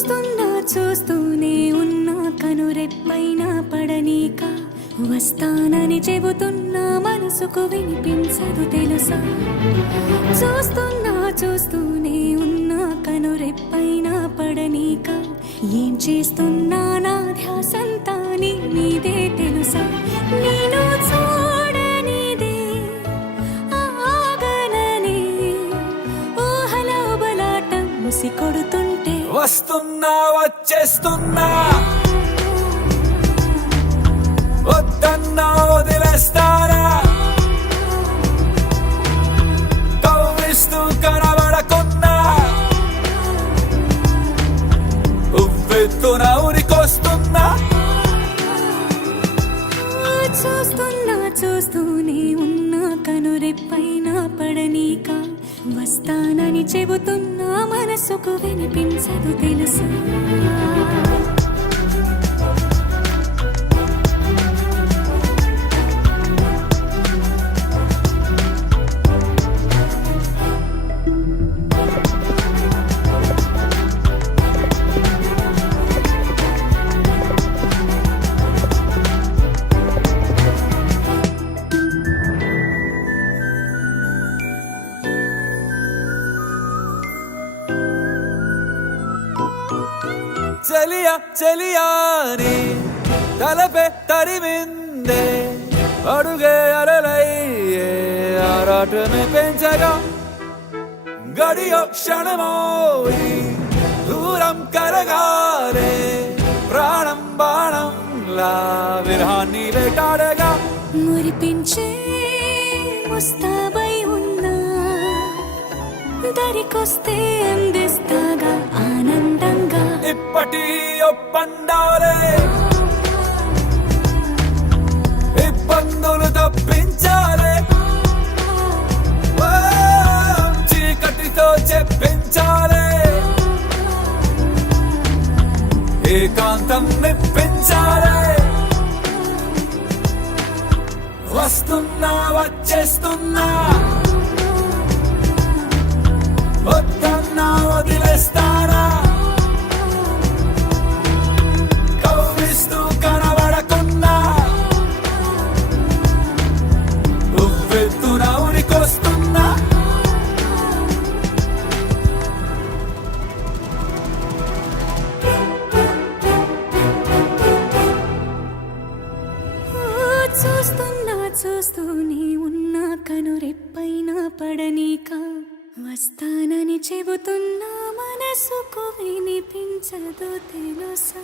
చూస్తూనే ఉన్నా కనురెప్పైన పడనీక వస్తానని చెబుతున్నా మనసుకు వినిపించదు తెలుసా. చూస్తూనే ఉన్నా కనురెప్పైన పడనీక ఏం చేస్తున్నా నా ధ్యాసంతా నీ మీదే తెలుసా. నేను చూడనిదే ఆగననే ఊహల బలాటం ముసి కొడుతుంటే వస్తున్నా వచ్చేస్తున్నా వద్దన్నా వదిలేస్తారా కవ్విస్తూ కనబడకున్నా ఉవ్వెత్తున ఉరికొస్తున్నా. చూస్తూనే ఉన్నా కనురెప్పైన పడనీక వస్తానని చెబుతున్నా మనసుకు వినిపించదు తెలుసా. చలియా చలియాని తలపే తరిమిందే అడుగే అరలయ్యే ఆరాటమే పెంచగా గడియో క్షణమోయి దూరం కరగాలే ప్రాణం బాణంలా విరహాన్ని వేటాడగా మురిపించే ముస్తాబై ఉన్నా దరికొస్తే అందిస్తాగా ఆనందంగా ఇప్పటి ఒప్పందాలే ఇబ్బందులు తప్పించాలే చీకటితో చెప్పించాలే ఏకాంతం నిప్పించాలే. వస్తున్నా వచ్చేస్తున్నా వద్దన్నా వదిలేస్తారా కవ్విస్తూ కనబడకున్నా ఉవ్వెత్తున ఉరికొస్తున్నా. చూస్తూనే ఉన్నా కనురెప్పైన పడనీక వస్తానని చెబుతున్నా మనసుకు వినిపించదు తెలుసా.